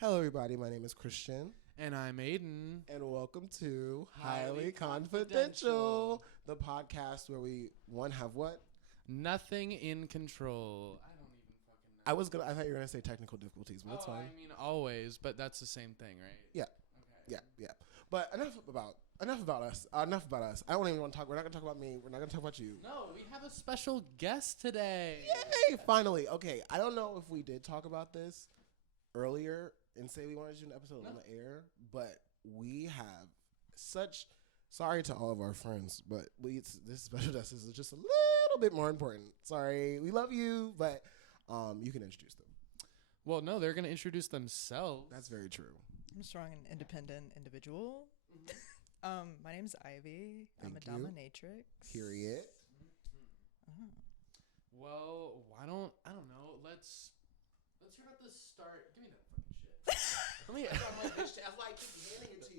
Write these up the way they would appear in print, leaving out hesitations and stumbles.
Hello, everybody. My name is Christian. And I'm Aiden. And welcome to Highly Highly Confidential, the podcast where we, have what? Nothing in control. I don't even fucking know. I thought you were going to say technical difficulties, but it's fine. I mean, always, but that's the same thing, right? Yeah. Okay. Yeah. But enough about us. I don't even want to talk. We're not going to talk about me. We're not going to talk about you. No, we have a special guest today. Yay! Finally. Okay. I don't know if we did talk about this earlier and say we wanted to do an episode on the air, but we have such. Sorry to all of our friends, but this special guest is just a little bit more important. Sorry, we love you, but you can introduce them. Well, no, they're going to introduce themselves. That's very true. I'm a strong and independent individual. My name's Ivy. I'm a Thank you. dominatrix. Period. Well, I don't know. Let's start at the start. Give me that fucking shit. That's why I keep handing it to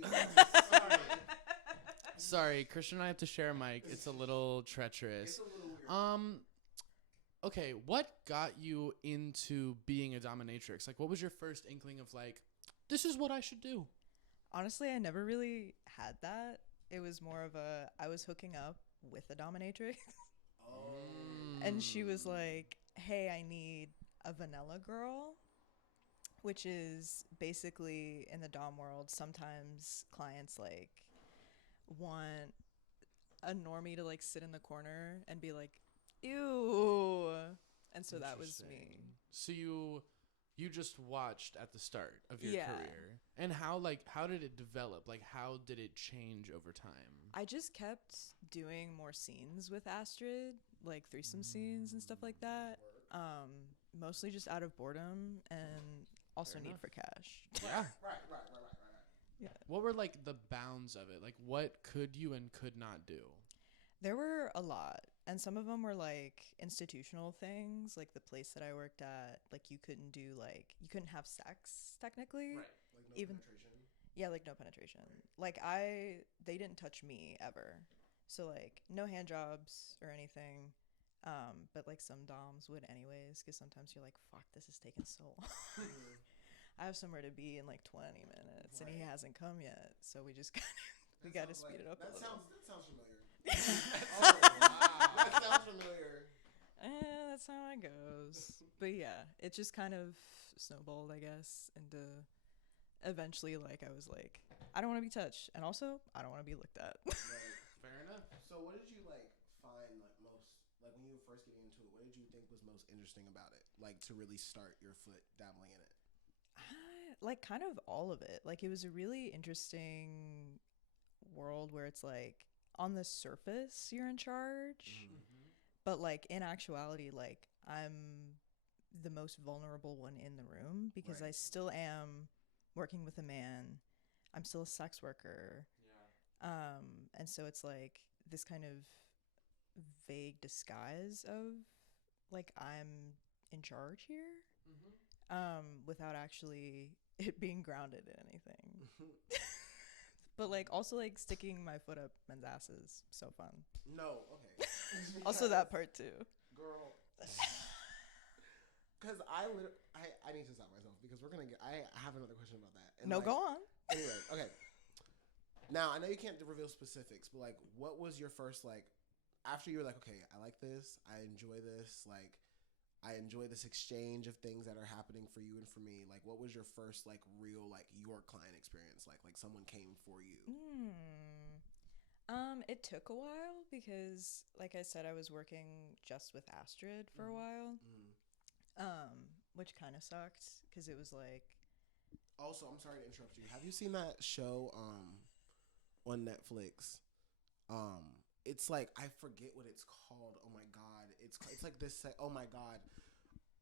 you. Sorry, Christian and I have to share a mic. It's a little treacherous. It's a little weird. Okay, what got you into being a dominatrix? Like, what was your first inkling of, like, this is what I should do? Honestly, I never really had that. It was more of I was hooking up with a dominatrix. And she was like, hey, I need a vanilla girl, which is basically in the dom world. Sometimes clients like want a normie to like sit in the corner and be like, ew. And so that was me. So you just watched at the start of your Yeah. career. And how did it develop? Like, how did it change over time? I just kept doing more scenes with Astrid, like threesome scenes and stuff like that. Mostly just out of boredom and also Fair need enough. for cash. Yeah. Right. Yeah. What were, like, the bounds of it? Like, what could you and could not do? There were a lot. And some of them were like institutional things, like the place that I worked at, like you couldn't have sex technically. Like no Even- penetration. Yeah, like no penetration. Right. Like they didn't touch me ever. So like no hand jobs or anything. But like some doms would anyways, because sometimes you're like, fuck, this is taking so long. I have somewhere to be in like 20 minutes and he hasn't come yet. So we just we got to speed it up a little. That sounds familiar. Oh, wow. That sounds familiar. That's how it goes. But yeah, it just kind of snowballed, I guess, into eventually like I was like, I don't want to be touched, and also I don't want to be looked at. Right. Fair enough. So what did you find most when you were first getting into it? What did you think was most interesting about it? Like to really start your foot dabbling in it? Like kind of all of it. Like it was a really interesting world where it's like on the surface you're in charge, but like in actuality, like I'm the most vulnerable one in the room because Right. I still am working with a man. I'm still a sex worker. Yeah. And so it's like this kind of vague disguise of like I'm in charge here, without actually it being grounded in anything. But like also like sticking my foot up men's asses, so fun. No, okay. Also that part too. Girl. Because I need to stop myself because I have another question about that. And No, go on. Anyway, okay. Now, I know you can't reveal specifics, but like, what was your first, like, after you were like, okay, I like this, I enjoy this, like, I enjoy this exchange of things that are happening for you and for me. Like, what was your first, like, real, like, your client experience? Like someone came for you. It took a while because, like I said, I was working just with Astrid for a while, which kind of sucked because it was like. Also, I'm sorry to interrupt you. Have you seen that show on Netflix? It's like I forget what it's called. Oh my god, it's like this. Oh my god,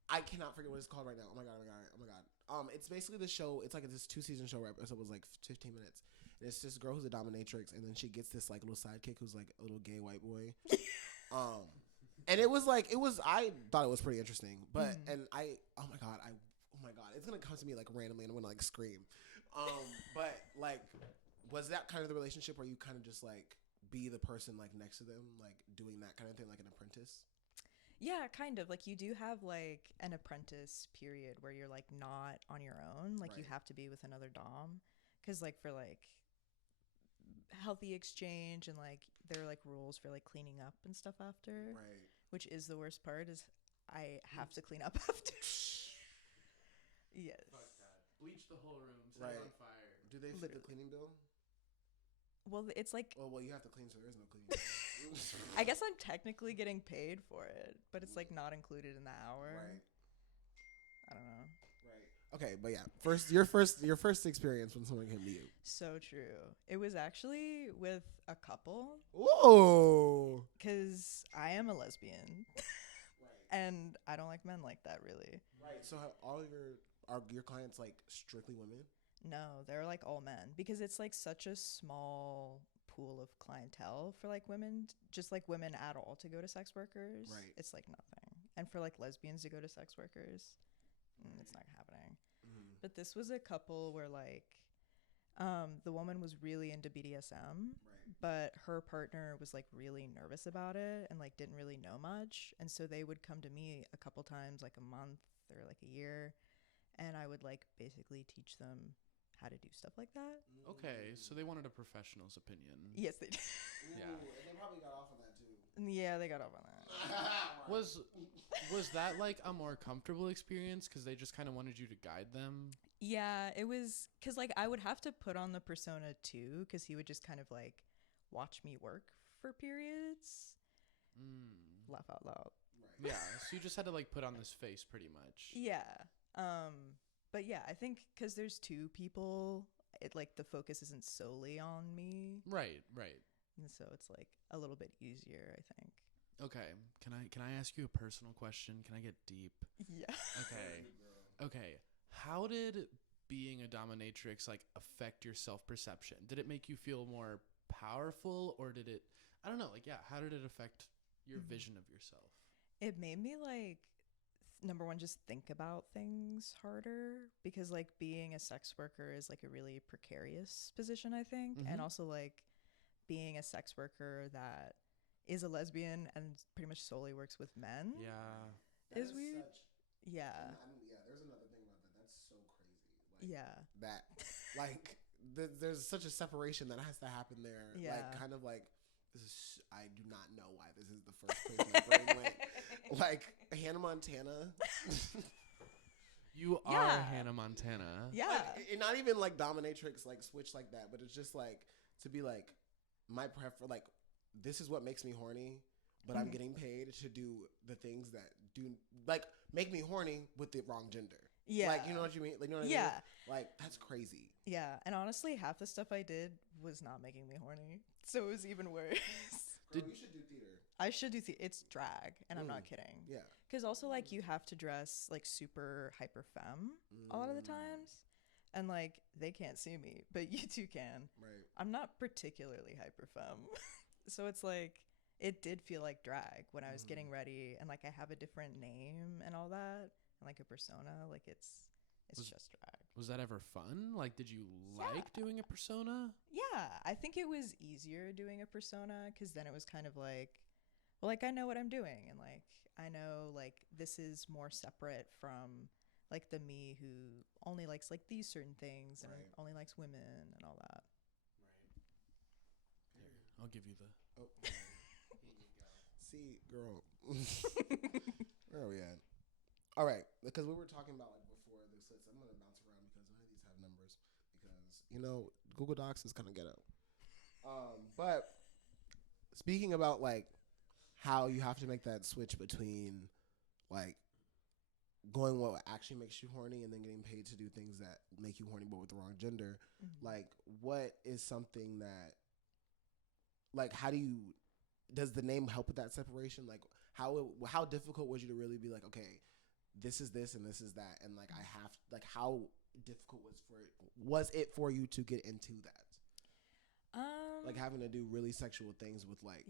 I cannot forget what it's called right now. Oh my god. It's basically the show. It's like this 2-season show. Right, so it was like 15 minutes. And it's this girl who's a dominatrix, and then she gets this like little sidekick who's like a little gay white boy. And it was. I thought it was pretty interesting, but oh my god, it's gonna come to me like randomly, and I'm gonna like scream. But like, was that kind of the relationship where you kind of just like be the person like next to them, like doing that kind of thing, like an apprentice? Yeah, kind of. Like you do have like an apprentice period where you're like not on your own. Like you have to be with another dom, because like for like healthy exchange and like there are like rules for like cleaning up and stuff after, Right. which is the worst part is I have to clean up after. Yes. Fuck that. Bleach the whole room. Set Right. it on fire. Do they fit the Literally. cleaning bill? Well, it's like Well, you have to clean, so there's no cleaning bill. I guess I'm technically getting paid for it, but it's like not included in the hour. Right. I don't know. Right. Okay, but yeah, your first experience when someone came to you. So true. It was actually with a couple Whoa. because I am a lesbian Right. and I don't like men like that really. Right. So are your clients like strictly women? No, they're like all men because it's like such a small pool of clientele for like women, just like women at all to go to sex workers. Right. It's like nothing. And for like lesbians to go to sex workers, it's not happening. Mm-hmm. But this was a couple where like the woman was really into BDSM, Right. but her partner was like really nervous about it and like didn't really know much. And so they would come to me a couple times, like a month or like a year, and I would like basically teach them how to do stuff like that. Okay, so they wanted a professional's opinion. Yes, they did. Yeah. And they probably got off on that too. Yeah, they got off on that. Was that like a more comfortable experience because they just kind of wanted you to guide them? Yeah, it was because like I would have to put on the persona too because he would just kind of like watch me work for periods. Laugh out loud. Right. Yeah, so you just had to like put on this face pretty much. Yeah. But yeah, I think because there's two people, it like the focus isn't solely on me, Right. and so it's like a little bit easier, I think. Okay. Can I ask you a personal question? Can I get deep? Yeah. Okay. How did being a dominatrix like affect your self-perception? Did it make you feel more powerful, or did it, I don't know, like, yeah, how did it affect your vision of yourself? It made me like number one just think about things harder because like being a sex worker is like a really precarious position, I think. And also like being a sex worker that is a lesbian and pretty much solely works with men Yeah. is weird. Yeah. Yeah, there's another thing about that. That's so crazy. Like, Yeah. That, like, there's such a separation that has to happen there. Yeah. Like, kind of like, I do not know why this is the first place my brain went. Like, Hannah Montana. You are Yeah. Hannah Montana. Yeah. Like, not even like dominatrix, like switch like that, but it's just like to be like my like this is what makes me horny, but I'm getting paid to do the things that do like make me horny with the wrong gender. Yeah. Like, you know what you mean? Like, you know what I Yeah. mean? Like, that's crazy. Yeah. And honestly, half the stuff I did was not making me horny. So it was even worse. Girl, you should do theater. I should do it's drag, and I'm not kidding. Yeah. Because also, like, you have to dress, like, super hyper femme a lot of the times. And, like, they can't see me, but you two can. Right. I'm not particularly hyper femme. So it's, like, it did feel like drag when I was getting ready. And, like, I have a different name and all that. And, like, a persona. Like, it's just drag. Was that ever fun? Like, did you like doing a persona? Yeah. I think it was easier doing a persona because then it was kind of like, well, like, I know what I'm doing. And, like, I know, like, this is more separate from, like, the me who only likes, like, these certain things and only likes women and all that. Here, I'll give you the... Oh. See, girl. Where are we at? All right. Because we were talking about, like, before this list. I'm going to bounce around because none of these have numbers. Because, you know, Google Docs is kind of ghetto. But speaking about, like, how you have to make that switch between, like, going what actually makes you horny and then getting paid to do things that make you horny but with the wrong gender. Like, what is something that, like, does the name help with that separation? Like, how difficult was you to really be like, okay, this is this and this is that, and like how difficult was it for you to get into that? Like having to do really sexual things with like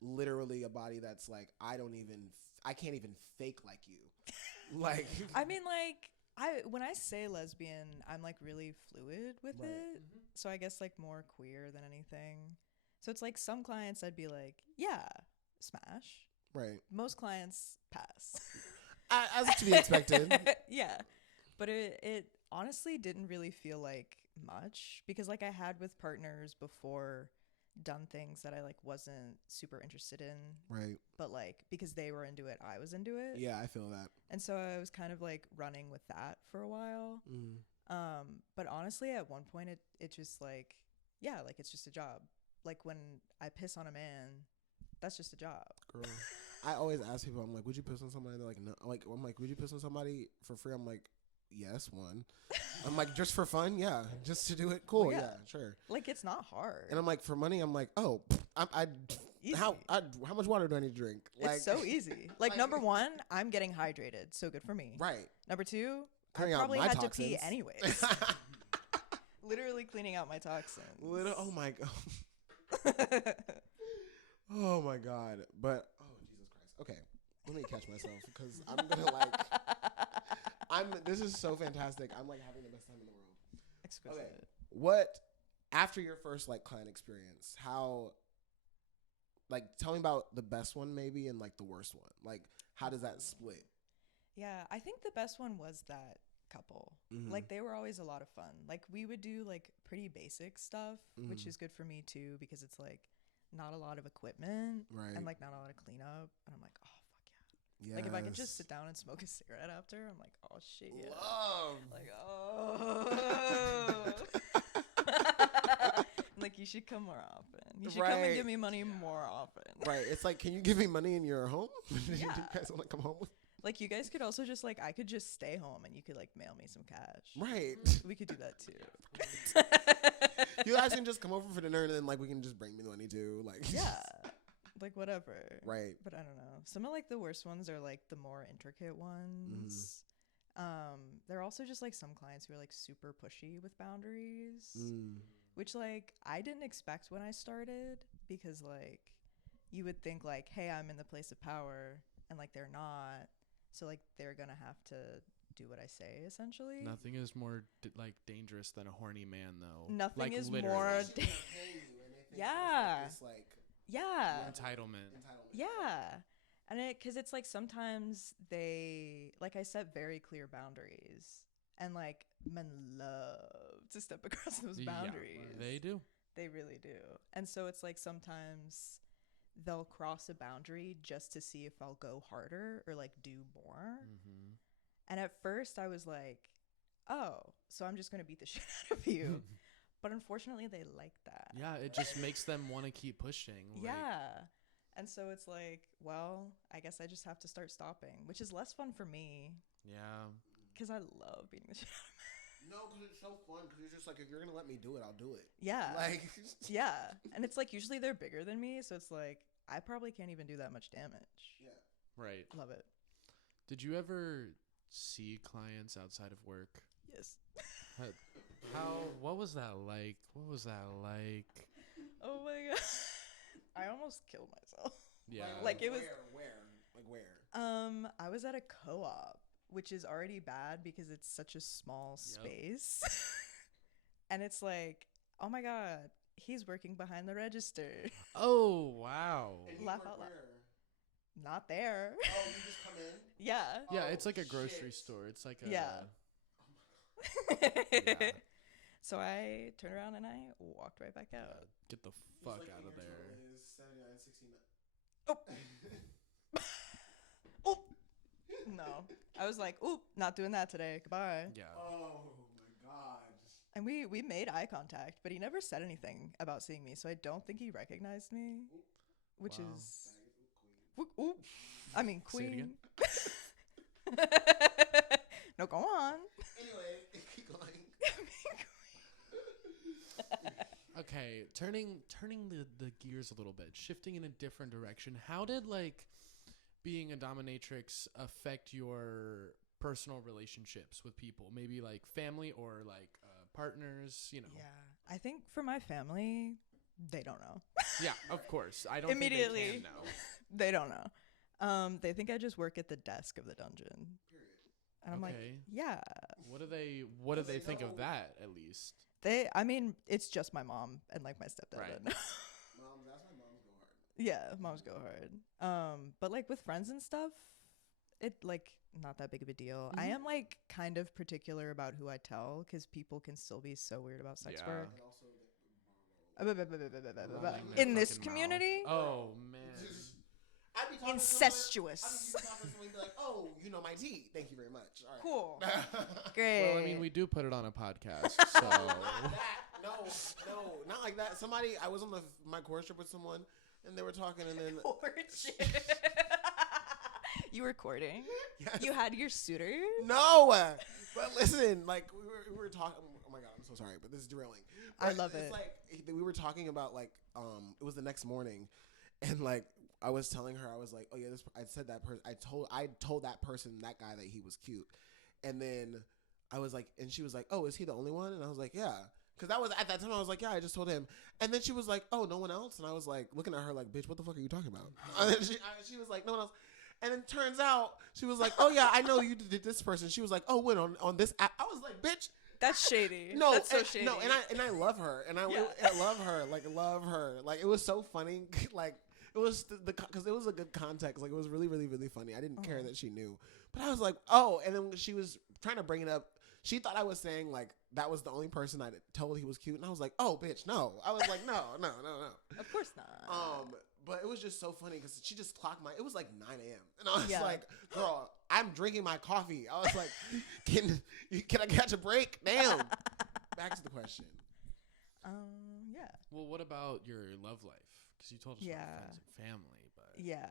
literally a body that's like I can't even fake like you. Like I mean, like when I say lesbian, I'm like really fluid with it. So I guess like more queer than anything. So it's like some clients I'd be like, yeah, smash. Right. Most clients pass. As to be expected. Yeah. But it honestly didn't really feel like much because like I had with partners before done things that I like wasn't super interested in, Right. but like because they were into it, I was into it. Yeah, I feel that. And so I was kind of like running with that for a while. But honestly, at one point it just like, yeah, like it's just a job. Like when I piss on a man, that's just a job. Girl. I always ask people, I'm like, would you piss on somebody? They're like, no. I'm like, would you piss on somebody for free? I'm like, yes, one. I'm like, just for fun? Yeah. Just to do it? Cool. Well, yeah. yeah. Sure. Like it's not hard. And I'm like, for money, I'm like, oh, Easy. how much water do I need to drink? Like, it's so easy. Like number one, I'm getting hydrated, so good for me. Right. Number two, Clearing I out probably my had toxins. to pee anyways. Literally cleaning out my toxins. Oh my god. Oh my god. But oh Jesus Christ. Okay, let me catch myself because I'm gonna like. This is so fantastic. I'm like having the best time in the world. Exquisite. Okay. What after your first like client experience? How? Like, tell me about the best one maybe and like the worst one. Like, how does that split? Yeah, I think the best one was that couple. Mhm. Like they were always a lot of fun. Like we would do like pretty basic stuff, which Mhm. is good for me too because it's like not a lot of equipment Right. and like not a lot of cleanup. And I'm like, oh fuck yeah. Yes. Like if I could just sit down and smoke a cigarette after, I'm like, oh shit yeah. Love. Like oh. Like you should come more often. You should come and Right. give me money more often. Right. It's like, can you give me money in your home? Do you Yeah. guys want to come home with? Like you guys could also just like I could just stay home and you could like mail me some cash. Right. We could do that too. You guys can just come over for dinner and then like we can just bring me the money too. Like Yeah. Like whatever. Right. But I don't know. Some of like the worst ones are like the more intricate ones. There are also just like some clients who are like super pushy with boundaries. Which like I didn't expect when I started because like you would think like, hey, I'm in the place of power and like they're not. So like they're gonna have to do what I say essentially. Nothing is more like dangerous than a horny man, though. Nothing like, is literally. more Yeah. yeah. Entitlement. Yeah. And because it's like sometimes they, like I set very clear boundaries and like men love to step across those boundaries. Yeah, they do. They really do. And so it's like sometimes they'll cross a boundary just to see if I'll go harder or like do more. Mm-hmm. And at first I was like, oh, so I'm just going to beat the shit out of you. But unfortunately they like that. Yeah, it just makes them want to keep pushing. Like, Yeah. And so it's like, well, I guess I just have to start stopping, which is less fun for me Yeah. because I love beating the shit out of men. No, because it's so fun. Because you're just like, if you're gonna let me do it, I'll do it. Yeah. Like, Yeah. And it's like usually they're bigger than me. So it's like, I probably can't even do that much damage. yeah. Right. Love it. Did you ever see clients outside of work? Yes. What was that like? What was that like? Oh my God. I almost killed myself. Yeah. Like, it was- Where? I was at a co-op, which is already bad because it's such a small space. And it's like, oh my God, he's working behind the register. Oh, wow. Laugh out loud. Not there. Oh, you just come in? Yeah. Yeah, Oh, it's like a grocery shit. store. It's like a... Yeah. Yeah. So I turned around and I walked right back out. Get the fuck out of there. Oh. Oh. No. I was like, oop, not doing that today. Goodbye. Yeah. Oh my God. And we made eye contact, but he never said anything about seeing me, so I don't think he recognized me, which Wow. is... Oop. I mean, Say it queen. again. No, go on. Anyway, keep going. Okay, turning the gears a little bit, shifting in a different direction. How did like being a dominatrix affect your personal relationships with people? Maybe like family or like partners, you know. Yeah. I think for my family, they don't know. Yeah, of course. I don't Immediately. think they can know. They don't know. They think I just work at the desk of the dungeon. And I'm like, Okay. yeah. What do they they think know. of that at least? I mean, it's just my mom and like my stepdad. Right. Mom, that's why moms go hard. Yeah, moms go hard. But like with friends and stuff, it like not that big of a deal. I am like kind of particular about who I tell because people can still be so weird about sex work. In this community, Oh man. I'd be talking incestuous. To someone and be like, oh, you know my tea. Thank you very much. All right. Cool. Great. Well, I mean, we do put it on a podcast, so. No, not like that. Somebody, I was on my course trip with someone, and they were talking, and then you were courting. Yes. You had your suitor. No, but listen, like we were talking. Oh my god, I'm so sorry, but this is derailing. But I love it. It's like we were talking about like it was the next morning, and like I was telling her, I was like, oh yeah, I said that person. I told that person, that guy, that he was cute, and then I was like, and she was like, oh, is he the only one? And I was like, yeah. Because that was at that time, I was like, yeah, I just told him. And then she was like, oh, no one else? And I was like, looking at her like, bitch, what the fuck are you talking about? And then she was like, no one else. And then turns out, she was like, oh, yeah, I know you did this person. She was like, oh, when on this app? I was like, bitch. That's shady. No, that's so shady. No, and I love her. And I love her. Like, love her. Like, it was so funny. Like, it was because it was a good context. Like, it was really, really, really funny. I didn't care that she knew. But I was like, oh. And then she was trying to bring it up. She thought I was saying, like, that was the only person I told he was cute. And I was like, oh, bitch, no. I was like, no. Of course not. But it was just so funny because she just clocked it was like 9 a.m. And I was like, girl, I'm drinking my coffee. I was like, can I catch a break? Damn. Back to the question. Yeah. Well, what about your love life? Because you told us about friends and family, but. Yeah.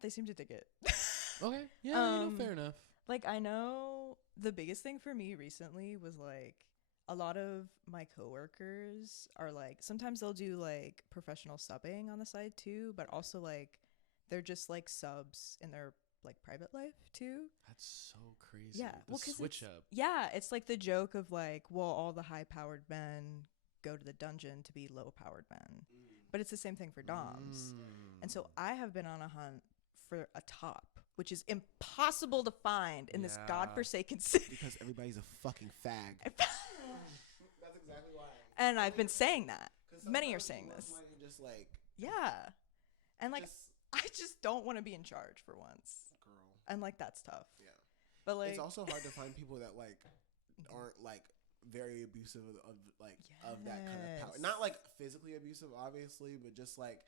They seem to dig it. Okay. Yeah, fair enough. Like, I know the biggest thing for me recently was, like, a lot of my coworkers are, like, sometimes they'll do, like, professional subbing on the side, too, but also, like, they're just, like, subs in their, like, private life, too. That's so crazy. Yeah. The switch up. Yeah, it's, like, the joke of, like, well, all the high-powered men go to the dungeon to be low-powered men. But it's the same thing for doms. And so I have been on a hunt for a top, which is impossible to find in this godforsaken city. Because everybody's a fucking fag. That's exactly why. And I've been saying that. Many are saying this. Just like, yeah. And like, I just don't want to be in charge for once. Girl. And like, that's tough. Yeah. But like, it's also hard to find people that like aren't like very abusive of that kind of power. Not like physically abusive, obviously, but just like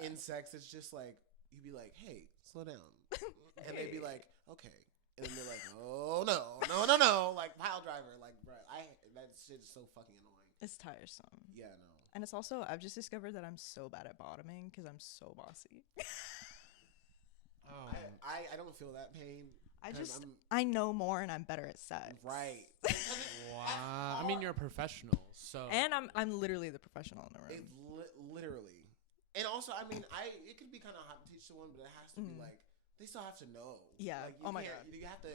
in sex, it's just like, you'd be like, hey, slow down. And they'd be like, okay. And then they're like, oh, no. Like, pile driver. Like, bro, that shit is so fucking annoying. It's tiresome. Yeah, no. And it's also, I've just discovered that I'm so bad at bottoming because I'm so bossy. Oh. I don't feel that pain. I know more and I'm better at sex. Right. Wow. I mean, you're a professional, so. And I'm literally the professional in the room. It's literally. And also, I mean, it could be kind of hard to teach someone, but it has to be like, they still have to know. Yeah. Like, oh my God. You have to,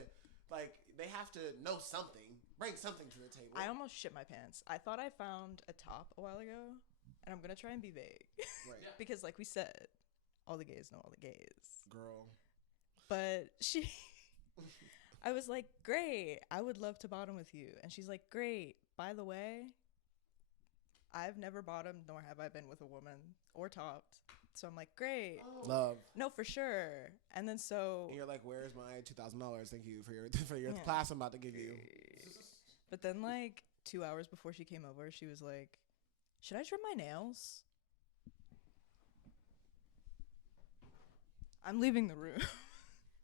like, they have to know something, bring something to the table. I almost shit my pants. I thought I found a top a while ago, and I'm going to try and be vague. Right. Because, like we said, all the gays know all the gays. Girl. But I was like, great, I would love to bottom with you. And she's like, great, by the way, I've never bottomed, nor have I been with a woman or topped. So I'm like, great. Oh. Love. No, for sure. And then and you're like, where's my $2,000? Thank you for your class I'm about to give you. But then like 2 hours before she came over, she was like, should I trim my nails? I'm leaving the room.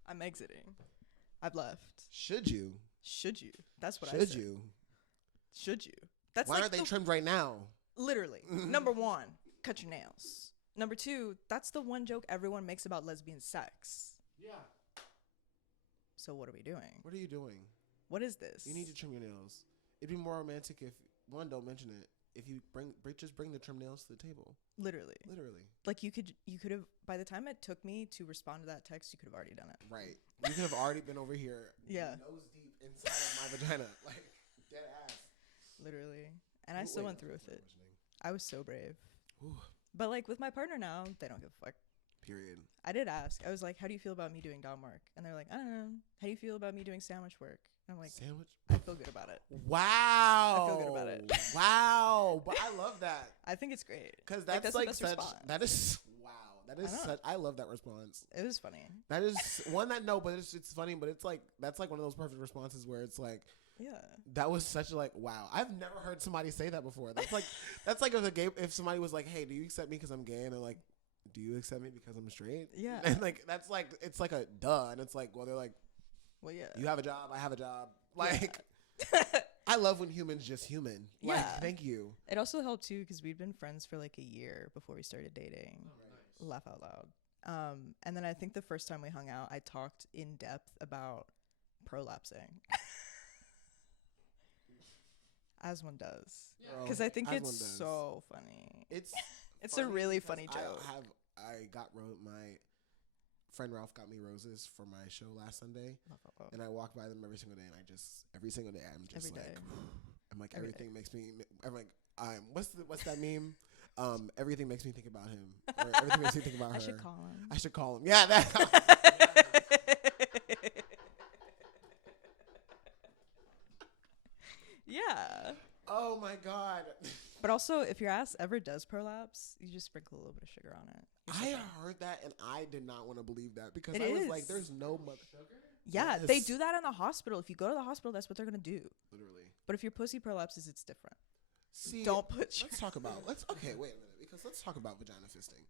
I'm exiting. I've left. Should you? That's what I said. Should you? That's Why aren't they trimmed right now? Literally. Number one, cut your nails. Number two, that's the one joke everyone makes about lesbian sex. Yeah. So what are we doing? What are you doing? What is this? You need to trim your nails. It'd be more romantic if, one, don't mention it. If you just bring the trim nails to the table. Literally. Like you could have, by the time it took me to respond to that text, you could have already done it. Right. You could have already been over here. Yeah. Nose deep inside of my vagina. Like, dead ass. Literally. And I still went through with it. I was so brave. Ooh. But like with my partner now, they don't give a fuck. Period. I did ask. I was like, how do you feel about me doing dom work? And they're like, I don't know. How do you feel about me doing sandwich work? And I'm like, sandwich? I feel good about it. Wow. I feel good about it. Wow. But I love that. I think it's great. Because that's like such, that is, wow. That is such. I love that response. It was funny. That is one that but it's funny, but it's like that's like one of those perfect responses where it's like, Yeah. that was such like wow. I've never heard somebody say that before. That's like if somebody was like, hey, do you accept me because I'm gay? And they're like, do you accept me because I'm straight? Yeah. And like that's like it's like a duh, and it's like well they're like, Well, yeah. you have a job, I have a job. Like I love when humans just human. Like, Yeah. thank you. It also helped too because we'd been friends for like a year before we started dating. Nice. Laugh out loud. And then I think the first time we hung out, I talked in depth about prolapsing. As one does. Because I think As it's one does. so funny. It's a really because funny joke. I got my friend Ralph got me roses for my show last Sunday, Laugh out loud. and I walk by them every single day, and every single day I'm just Every day. I'm like Every everything makes me. I'm like what's that meme? Everything makes me think about him. Or everything makes me think about her. I should call him. I should call him. Yeah, that. Yeah. Oh my god. But also, if your ass ever does prolapse, you just sprinkle a little bit of sugar on it. I heard that, and I did not want to believe that because It I was is. like, "There's no mother." Yeah, they Yes. do that in the hospital. If you go to the hospital, that's what they're gonna do. Literally. But if your pussy prolapses, it's different. See, Don't put sugar. let's talk about. Okay, wait a minute, because let's talk about vagina fisting.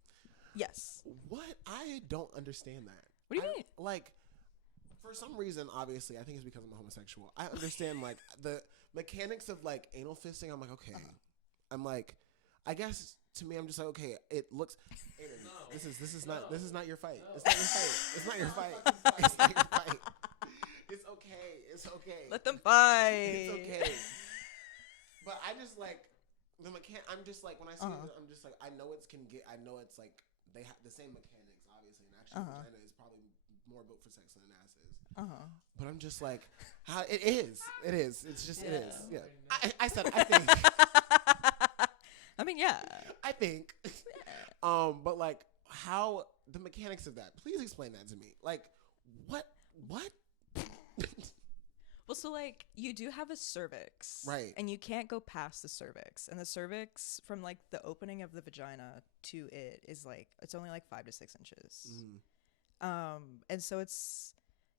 Yes. What I don't understand that. What do you mean? Like, for some reason, obviously, I think it's because I'm a homosexual. I understand like the mechanics of like anal fisting. I'm like, okay. I'm like, I guess to me, I'm just like, okay. It looks. Aiden, this is not your fight. It's not your fight. It's not your fight. It's not your fight. It's okay. It's okay. Let them fight. It's okay. But I just like the I'm just like when I see it, I'm just like I know I know it's like they have the same mechanics obviously, and actually vagina is probably more built for sex than an ass is. But I'm just like, how it is. It's just it is. Yeah. I said I think. I mean, yeah. I think. But like how the mechanics of that? Please explain that to me. Like what? Well, so like you do have a cervix, Right. And you can't go past the cervix, and the cervix from like the opening of the vagina to it is like it's only like 5 to 6 inches. And so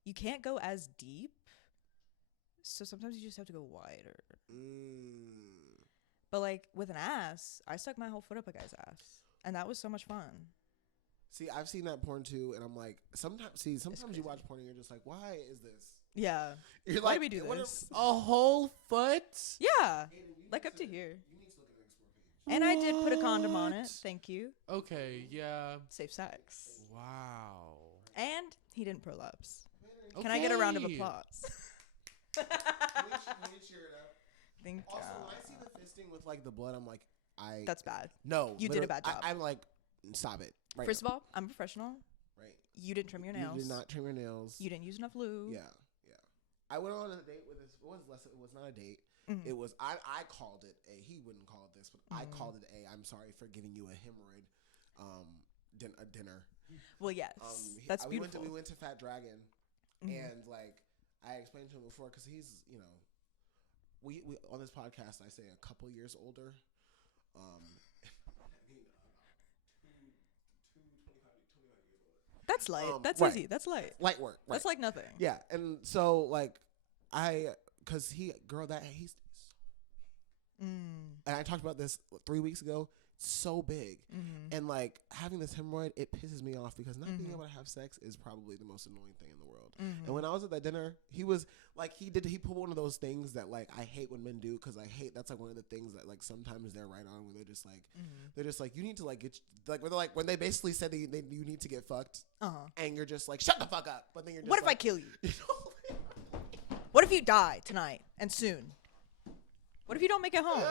you can't go as deep. So sometimes you just have to go wider. But like with an ass, I stuck my whole foot up a guy's ass, and that was so much fun. See, I've seen that porn too, and I'm like, sometimes you watch porn and you're just like, why is this? Yeah. You're Why like, do we do what this? A whole foot? Yeah. Like up to here. You need to look at the Explore page. And I did put a condom on it. What? Thank you. Okay, yeah. Safe sex. Wow. And he didn't prolapse. Can I get a round of Okay. applause? Can we cheer it up? Thank Also, God. when I see the fisting with like the blood, I'm like, That's bad. no. You did a literally, bad job. I'm like, stop it. Right. First of all, I'm a professional. right. You didn't trim your nails. You did not trim your nails. You didn't use enough lube. Yeah. I went on a date with this. It was not a date. Mhm. It was I called it a. He wouldn't call it this, but I called it a. I'm sorry for giving you a hemorrhoid. Dinner. Well, yes. That's beautiful. We went to Fat Dragon, and like I explained to him before, because he's we on this podcast I say a couple years older. That's light. That's right. easy. That's light. Light work. Right. That's like nothing. Yeah, and so like because he's Mm. and I talked about this 3 weeks ago. So big, and like having this hemorrhoid, it pisses me off because not being able to have sex is probably the most annoying thing in the world. And when I was at that dinner, he was like, he pulled one of those things that like I hate when men do, because I hate that's like one of the things that like sometimes they're right on, where they're just like you need to like get when they basically said that you need to get fucked, and you're just like shut the fuck up, but then you're just What if I like, kill you? What if you die tonight and soon? What if you don't make it home?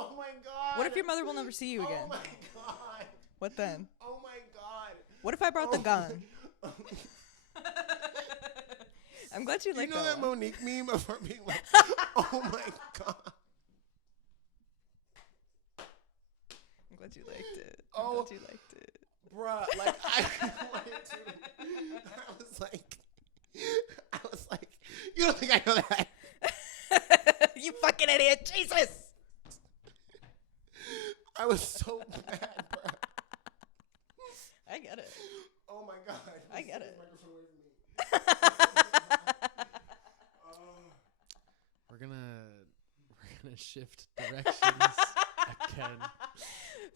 Oh my god! What if your mother will never see you again? Oh my god! What then? Oh my god! What if I brought the gun? I'm glad you like you know that one. Monique meme of her being like, "Oh my god." I'm glad you liked it. Oh. I'm glad you liked it. Bruh, like I wanted to. I was like, you don't think I know that? You fucking idiot! Jesus! I was so bad, bruh. I get it. Oh my god. I get it. Microphone away from me. We're gonna shift directions again.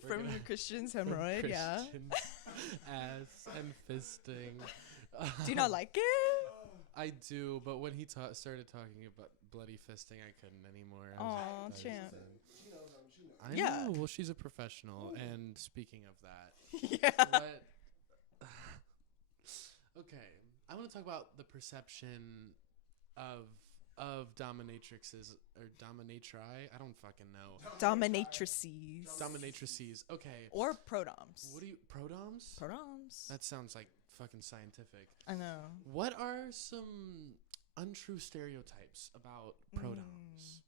From Christian's hemorrhoid, yeah. Christian's ass and fisting. Do you not like it? I do, but when he started talking about bloody fisting, I couldn't anymore. Aw, champ. She knows she knows. I Yeah. know. Well, she's a professional. And speaking of that, Yeah. what? Okay, I want to talk about the perception of dominatrixes or dominatri. I don't fucking know. Dominatrices. Dominatrices. Okay. Or prodoms. What do you prodoms? Prodoms. That sounds like fucking scientific. I know. What are some untrue stereotypes about prodoms?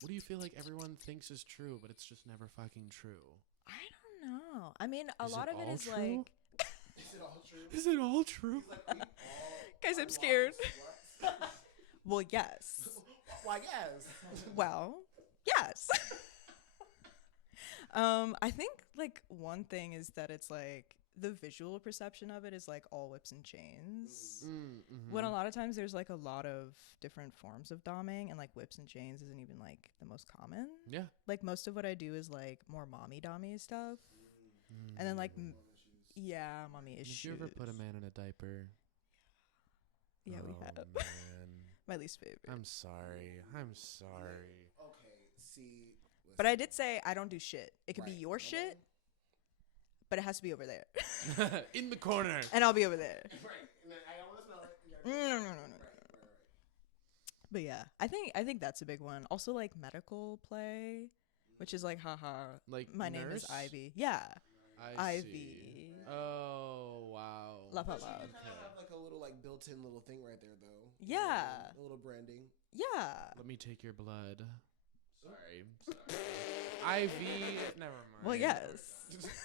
What do you feel like everyone thinks is true, but it's just never fucking true? I don't know. I mean, a Is lot it of it all is true? like... Is it all true? Is it all true? He's like, we all Guys, I'm are scared. sluts. Well, yes. Why, yes. Well, yes. I think like one thing is that it's like the visual perception of it is like all whips and chains. When a lot of times there's like a lot of different forms of doming, and like whips and chains isn't even like the most common. Yeah. Like most of what I do is like more mommy dommy stuff, and then like yeah, mommy issues. Did you ever put a man in a diaper? Yeah, we have. Man. My least favorite. I'm sorry. Okay, see. But I did say I don't do shit. It could be Right. your shit, but it has to be over there, In the corner. and I'll be over there. Right. And then I don't want to smell it. You No, gotta- no, no, no, no. But yeah, I think that's a big one. Also, like medical play, which is like, haha, Like my name is nurse? Ivy. Yeah, I Ivy. see. Oh, wow. La But Papa. you do kind of have like a little like built-in little thing right there, though. Yeah. A little branding. Yeah. Let me take your blood. Sorry. Ivy. Never mind. Well, yes.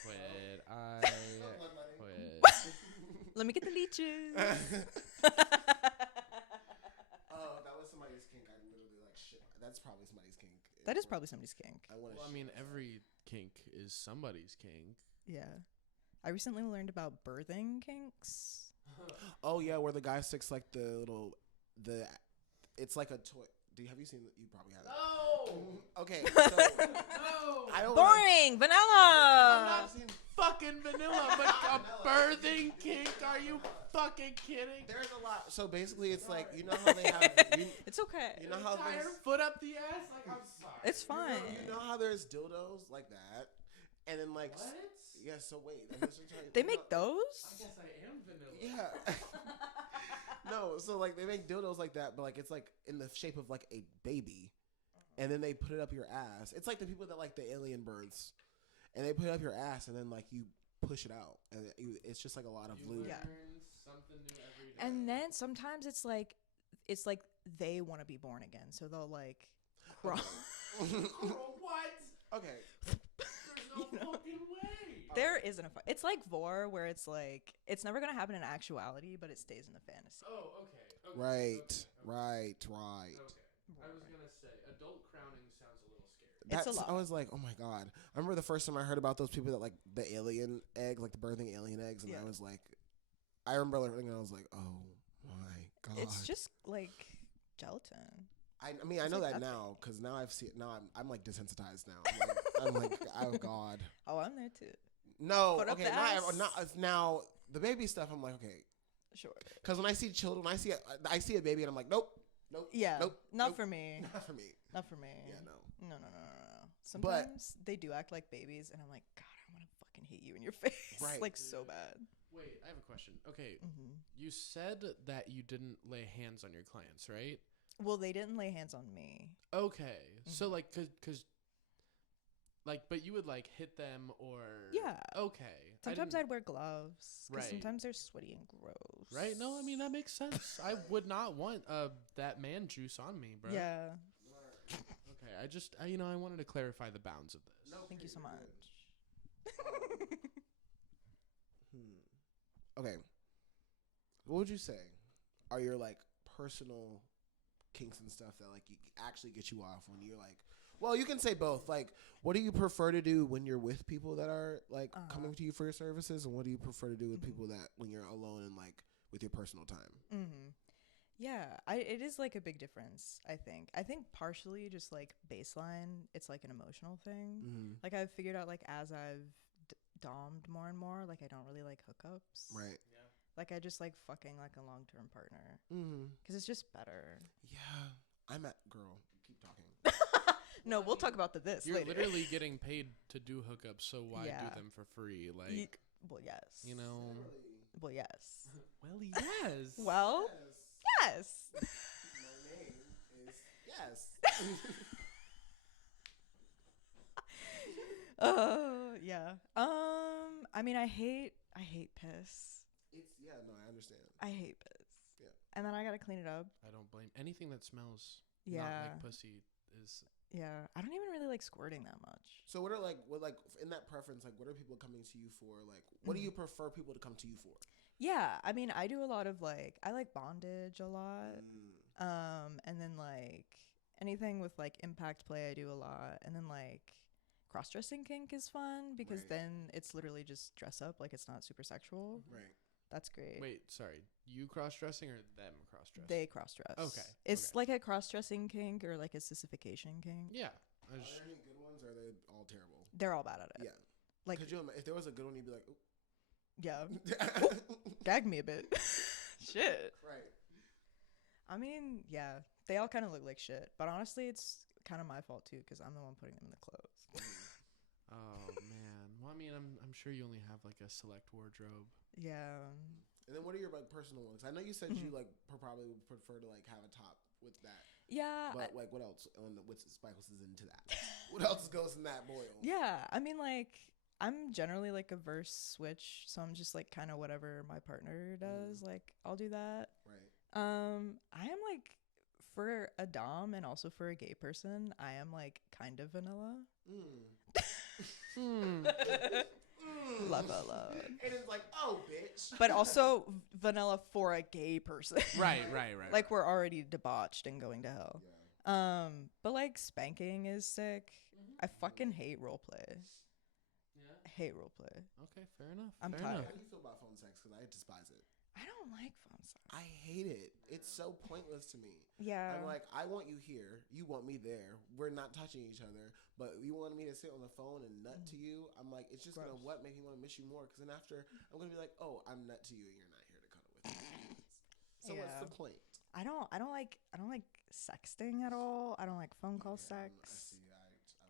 Quit. Quit. Let me get the leeches. Oh, that was somebody's kink. I literally like shit. That's probably somebody's kink. That is probably somebody's kink. I want to. Well, I mean, every kink is somebody's kink. Yeah. I recently learned about birthing kinks. Oh yeah, where the guy sticks like it's like a toy. Have you seen? You probably haven't. No. Okay. So, No. I don't. Boring. I'm Vanilla. not fucking vanilla, but a birthing kink? Are you fucking kidding? There's a lot. So basically, it's like you know how they have. It's okay. You know how Entire there's. foot up the ass? Like, I'm sorry. It's fine. You know how there's dildos like that, and then like. What? Yeah. So wait. I'm just trying to- They you make know- those? I guess I am vanilla. Yeah. No, so like they make dildos like that, but like it's like in the shape of like a baby, and then they put it up your ass. It's like the people that like the alien birds, and they put it up your ass, and then like you push it out, and it's just like a lot of lube. Yeah. Something new every day. And then sometimes it's like they want to be born again, so they'll like crawl. What? Okay. There's no fucking way. There isn't a it's like vor, where it's like it's never gonna happen in actuality, but it stays in the fantasy. Oh, okay. Right. Right. Okay. I was gonna say adult crowning sounds a little scary. It's a That's, lot. I was like, oh my god. I remember the first time I heard about those people that like the alien egg, like the birthing alien eggs, and Yeah. I was like, I remember learning, and I was like, oh my god. It's just like gelatin. I mean, I It's know like that nothing. now because now I've seen. Now I'm like desensitized now. I'm like, oh god. Oh, I'm there too. No, Put up okay, the ass. not now the baby stuff. I'm like, okay, Sure. because when I see children, I see a baby, and I'm like, nope, Yeah. nope, Not nope, for me. not for me. Not for me. Yeah, no. No. Sometimes they do act like babies, and I'm like, God, I want to fucking hit you in your face. Right. Like so bad. Wait, I have a question. Okay, Hmm. you said that you didn't lay hands on your clients, right? Well, they didn't lay hands on me. Okay, so like, cause, like, but you would like hit them or Yeah. Okay. Sometimes I'd wear gloves. 'Cause Right. sometimes they're sweaty and gross. Right? No, I mean that makes sense. I would not want that man juice on me, bro. Yeah. Okay, I wanted to clarify the bounds of this. Thank you so much. Okay, what would you say are your like personal kinks and stuff that like you actually get you off when you're like Well, you can say both. Like, what do you prefer to do when you're with people that are like coming to you for your services, and what do you prefer to do with people that when you're alone and like with your personal time? Yeah, it is like a big difference. I think partially just like baseline, it's like an emotional thing. Like I've figured out like as I've dommed more and more, like I don't really like hookups. Right. Yeah. Like I just like fucking like a long-term partner because it's just better. Yeah, I'm at girl. Keep talking. No, we'll talk about this You're later. literally getting paid to do hookups, so why Yeah. do them for free? Like, Well, yes. you know. Well, yes. Well, yes. Well, yes. My name is yes. Yeah. I mean, I hate piss. It's no, I understand. I hate piss. Yeah. And then I gotta clean it up. I don't blame anything that smells Yeah. not like pussy is. Yeah. I don't even really like squirting that much. So what are like in that preference, like what are people coming to you for? Like what do you prefer people to come to you for? Yeah. I mean, I do a lot of like I like bondage a lot. And then like anything with like impact play I do a lot. And then like cross-dressing kink is fun because then it's literally just dress up, like it's not super sexual. Right. That's great. Wait, sorry. You cross-dressing or them cross-dressing? They cross-dress. Okay. It's like a cross-dressing kink or like a sissification kink. Yeah. Are there any good ones or are they all terrible? They're all bad at it. Yeah. Like, could you if there was a good one, you'd be like, ooh. yeah. Gag me a bit. Shit. Right. I mean, yeah. They all kind of look like shit. But honestly, it's kind of my fault too because I'm the one putting them in the clothes. Oh man. Well, I mean, I'm sure you only have like a select wardrobe. Yeah. And then what are your like personal ones? I know you said you like probably would prefer to like have a top with that. Yeah. But like what else? What spices into that? What else goes in that boil? Yeah. I mean, like, I'm generally like a verse switch, so I'm just like kind of whatever my partner does. Like, I'll do that. Right. I am like for a dom and also for a gay person, I am like kind of vanilla. Love. And it's like, oh, bitch. But also vanilla for a gay person. Right. Like we're already debauched and going to hell. Yeah. But like spanking is sick. I fucking hate role play. Yeah. I hate role play. Okay, fair enough. I'm fair tired. enough. How do you feel about phone sex? Because I despise it. I don't like phone sex. I hate it. It's so pointless to me. Yeah. I'm like, I want you here. You want me there. We're not touching each other. But you want me to sit on the phone and nut to you? I'm like, it's just going to make me want to miss you more. Because then after, I'm going to be like, oh, I'm nut to you and you're not here to cuddle with me. So what's the point? I don't like sexting at all. I don't like phone call sex.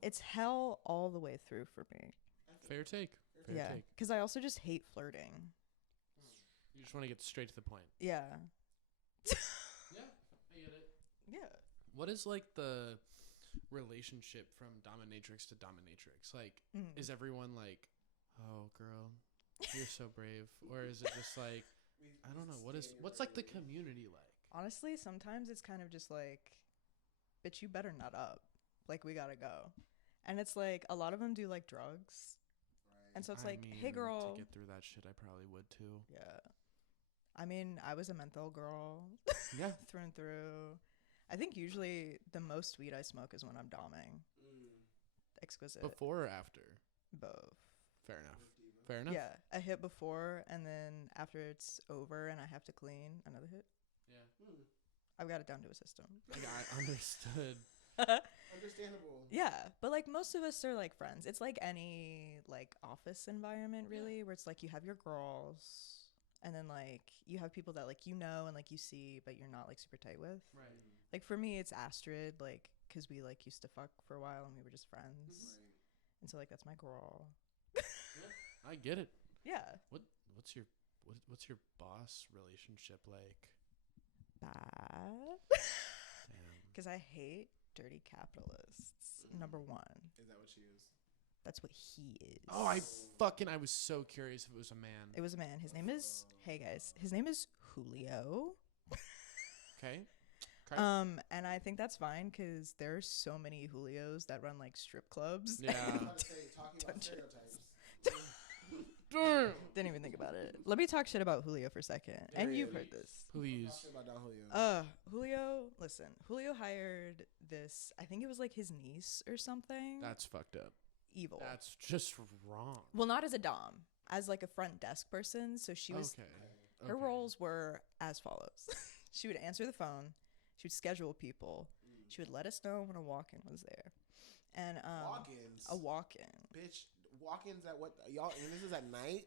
It's hell all the way through for me. Fair take. Fair take. Because I also just hate flirting. You just want to get straight to the point. Yeah. Yeah, I get it. Yeah. What is like the relationship from dominatrix to dominatrix? Like, is everyone like, oh, girl, you're so brave? Or is it just like, I don't know, what's like the community like? Honestly, sometimes it's kind of just like, bitch, you better nut up. Like, we gotta go. And it's like, a lot of them do like drugs. Right. And so it's like, hey, girl. To get through that shit, I probably would too. Yeah. I mean, I was a menthol girl. Yeah. Through and through. I think usually the most weed I smoke is when I'm doming. Exquisite. Before or after? Both. Fair enough. Fair enough. Yeah. A hit before, and then after it's over and I have to clean, another hit. Yeah. I've got it down to a system. Yeah, I understood. Understandable. Yeah, but like most of us are like friends. It's like any like office environment really, where it's like you have your girls and then like you have people that like you know and like you see but you're not like super tight with. Right. Like for me it's Astrid, like because we like used to fuck for a while and we were just friends. Right. And so like that's my girl. Yeah, I get it. Yeah. What's your boss relationship like? Bad. Damn. Because I hate dirty capitalists. Number one. Is that what she is? That's what he is. Oh, I was so curious if it was a man. It was a man. His name is, hey guys, his name is Julio. Okay. And I think that's fine because there's so many Julios that run like strip clubs. Yeah. I was about to say, talking about stereotypes. Didn't even think about it. Let me talk shit about Julio for a second. And you've heard this. Please. About Don Julio. Julio, listen. Julio hired this, I think it was like his niece or something. That's fucked up. Evil. That's just wrong. Well, not as a dom, as like a front desk person. So she was, her roles were as follows. She would answer the phone. She would schedule people. She would let us know when a walk-in was there. And walk-ins? A walk-in. Bitch, walk-ins at what? Y'all, and this is at night?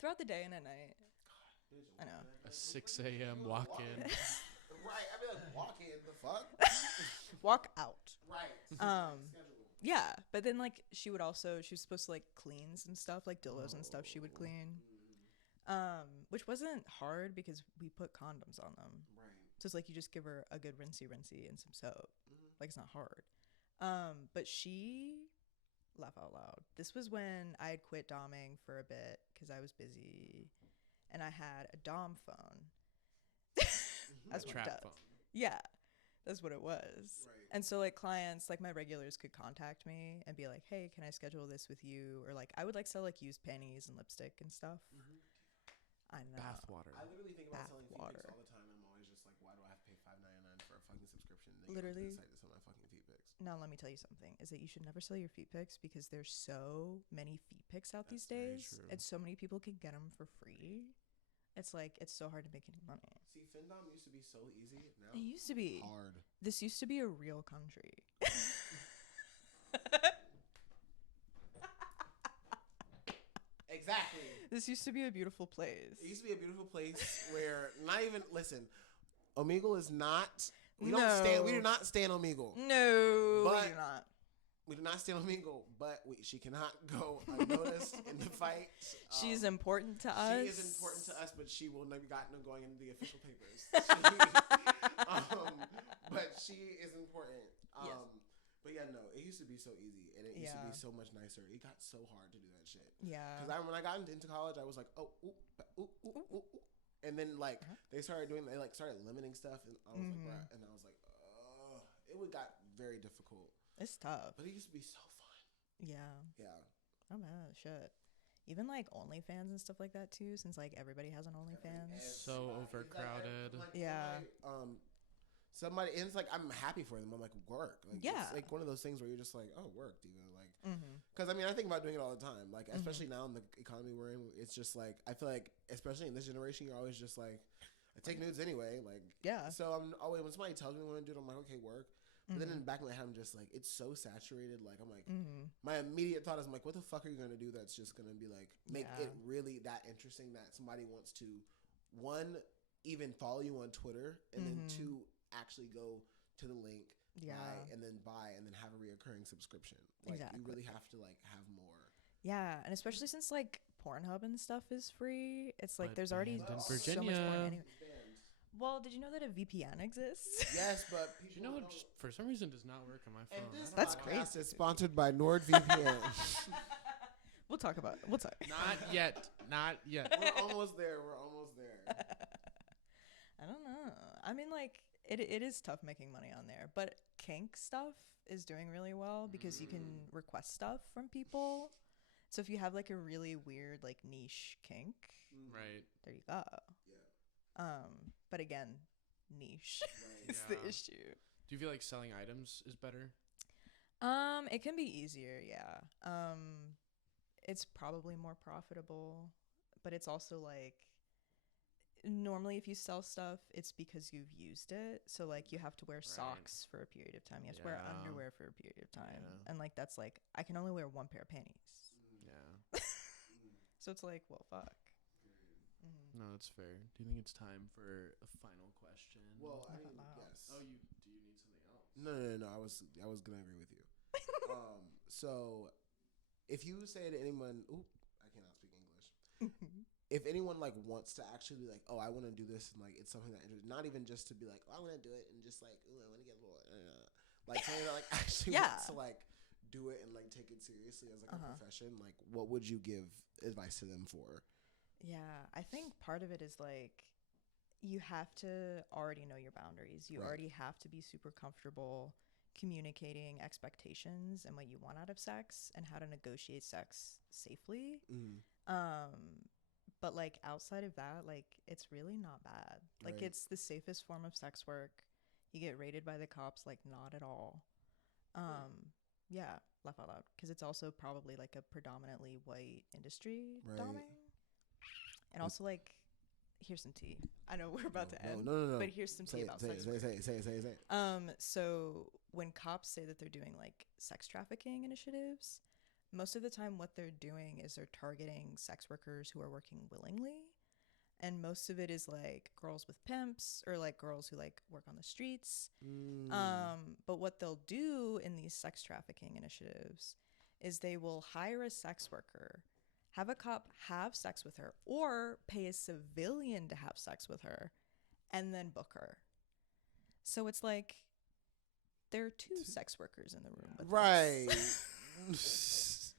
Throughout the day and at night. God, bitch, I know. A 6 a.m. walk-in. Right, I mean, like, walk-in, the fuck? Walk out. Right. Yeah, but then, like, she was supposed to, like, clean some stuff, like dildos and stuff she would clean. Which wasn't hard because we put condoms on them. Right. So it's like you just give her a good rinsey and some soap. Like, it's not hard. But she, laugh out loud, this was when I had quit doming for a bit because I was busy and I had a dom phone. That's what it does. Phone. Yeah, that's what it was. Right. And so like clients, like my regulars could contact me and be like, hey, can I schedule this with you? Or like I would like sell like used panties and lipstick and stuff. I know. Bathwater. I literally think about selling feet pics all the time. I'm always just like, why do I have to pay $5.99 for a fucking subscription? Literally. To sell my fucking feet pics. Now let me tell you something: is that you should never sell your feet pics because there's so many feet pics out these days, and so many people can get them for free. It's like it's so hard to make any money. See, Findom used to be so easy. Now it used to be hard. This used to be a real country. Exactly. This used to be a beautiful place. It used to be a beautiful place where not even listen. Omegle is not. We do not stand Omegle. No, we do not. We do not stand Omegle, but she cannot go unnoticed in the fight. She's important to us. She is important to us, but she will never gotten going into the official papers. But she is important. Yes. But yeah, no, it used to be so easy, and it used to be so much nicer. It got so hard to do that shit. Yeah. Because when I got into college, I was like, oh, ooh, ooh, ooh, ooh, ooh. And then like they started limiting stuff, and I was like, bruh, and I was like, oh, it got very difficult. It's tough. But it used to be so fun. Yeah. Yeah. Oh man, shit. Even like OnlyFans and stuff like that too, since like everybody has an OnlyFans. So overcrowded. Like, yeah. Somebody, and it's like I'm happy for them. I'm like, work. Like, yeah. It's like one of those things where you're just like, oh, work, Diva. Like, because I mean, I think about doing it all the time. Like, especially now in the economy we're in, it's just like I feel like, especially in this generation, you're always just like, I take nudes anyway. Like, yeah. So I'm always when somebody tells me what to do, I'm like, okay, work. But then in the back of my head, I'm just like, it's so saturated. Like, I'm like, my immediate thought is, I'm like, what the fuck are you gonna do that's just gonna be like make it really that interesting that somebody wants to, one, even follow you on Twitter, and then two, actually go to the link, buy, and then have a reoccurring subscription. Like, you really have to like have more. Yeah, and especially since like Pornhub and stuff is free, it's like there's already in so Virginia. much porn anyway. Well, did you know that a VPN exists? Yes, but you know what? For some reason, does not work on my phone. That's crazy. It's sponsored by NordVPN. We'll talk. Not yet. We're almost there. I don't know. I mean, like, it is tough making money on there, but kink stuff is doing really well because you can request stuff from people. So if you have like a really weird like niche kink, right, there you go. Yeah. But again, niche is the issue. Do you feel like selling items is better? It can be easier, yeah. It's probably more profitable, but it's also like normally if you sell stuff, it's because you've used it. So like you have to wear socks for a period of time. You have to wear underwear for a period of time. Yeah. And like that's like I can only wear one pair of panties. Yeah. So it's like, well, fuck. No, that's fair. Do you think it's time for a final question? Well, I mean, yes. Oh, do you need something else? No. I was gonna agree with you. So if you say to anyone, I cannot speak English. If anyone like wants to actually be like, oh, I want to do this, and like it's something that not even just to be like, oh, I want to do it, and just like, I want to get a little, like something that like actually wants to like do it and like take it seriously as like a profession. Like, what would you give advice to them for? Yeah, I think part of it is like you have to already know your boundaries. You already have to be super comfortable communicating expectations and what you want out of sex and how to negotiate sex safely. But like outside of that, like it's really not bad. Like Right. it's the safest form of sex work. You get raided by the cops, like not at all. Yeah, laugh out loud, because it's also probably like a predominantly white industry, Right. doming. And also like, here's some tea. I know we're about to end, No. but here's some tea about sex work. Say it. So when cops say that they're doing like sex trafficking initiatives, most of the time what they're doing is they're targeting sex workers who are working willingly. And most of it is like girls with pimps or like girls who like work on the streets. But what they'll do in these sex trafficking initiatives is they will hire a sex worker, have a cop have sex with her, or pay a civilian to have sex with her, and then book her. So it's like there are two sex workers in the room with Right. this.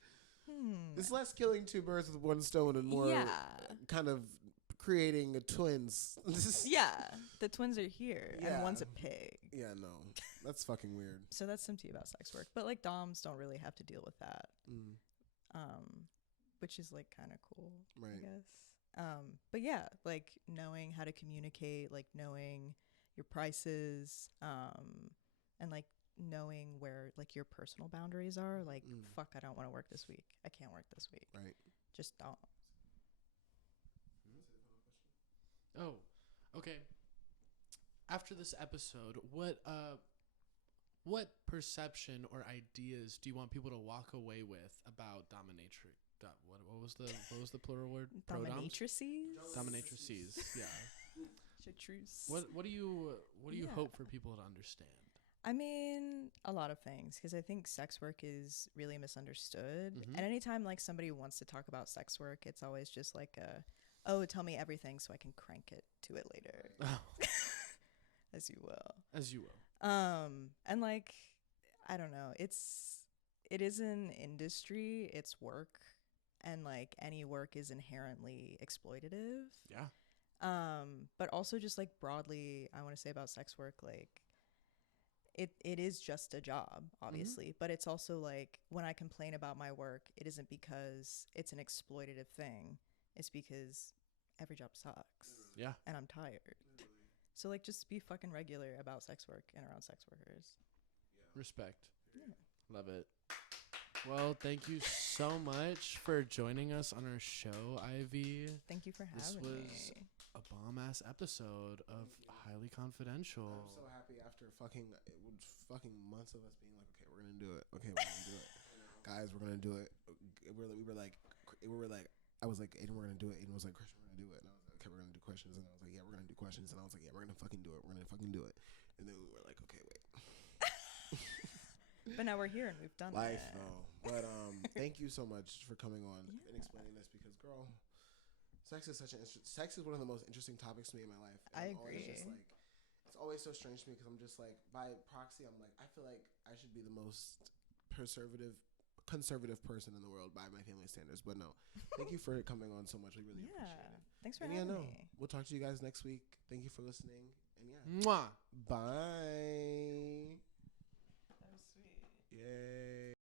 It's less killing two birds with one stone and more kind of creating twins. Yeah, the twins are here, Yeah. and one's a pig. Yeah, no. That's fucking weird. So that's some tea about sex work. But like doms don't really have to deal with that, which is like kind of cool, Right. I guess. But yeah, like knowing how to communicate, like knowing your prices, and like knowing where like your personal boundaries are. Like, fuck, I don't want to work this week. I can't work this week. Right. Just don't. Oh, okay. After this episode, what perception or ideas do you want people to walk away with about dominatrix? What was the plural word? Dominatrices. Dominatrices. Yeah. Chartreuse. What do you hope for people to understand? I mean, a lot of things, because I think sex work is really misunderstood. And anytime like somebody wants to talk about sex work, it's always just like oh, tell me everything so I can crank it to it later. Oh. As you will. As you will. And like, I don't know, it is an industry, it's work, and like any work is inherently exploitative. Yeah. But also just like broadly, I want to say about sex work, like it is just a job, obviously, but it's also like when I complain about my work, it isn't because it's an exploitative thing. It's because every job sucks. Yeah. And I'm tired. So like just be fucking regular about sex work and around sex workers. Respect. Yeah. Love it. Well, thank you so much for joining us on our show, Ivy. Thank you for having This was me. a bomb-ass episode of Highly Confidential. I'm so happy after fucking months of us being like, okay, we're gonna do it. Okay, we're gonna do it. Guys, we're gonna do it. We were like, I was like, Aiden, we're gonna do it. Aiden was like, Christian, we're gonna do it. And I was like, okay, we're gonna do questions. And I was like, yeah, we're gonna do questions. And I was like, yeah, we're gonna fucking do it. We're gonna fucking do it. And then we were like, okay, wait. But now we're here and we've done Life, it. though. But thank you so much for coming on and explaining this, because, girl, sex is one of the most interesting topics to me in my life. And I I'm always agree. just like, it's always so strange to me, because I'm just like, by proxy, I'm like, I feel like I should be the most conservative person in the world by my family standards. But no, thank you for coming on so much. We really appreciate it. Thanks for And having no, me. we'll talk to you guys next week. Thank you for listening. And yeah, Mwah. bye.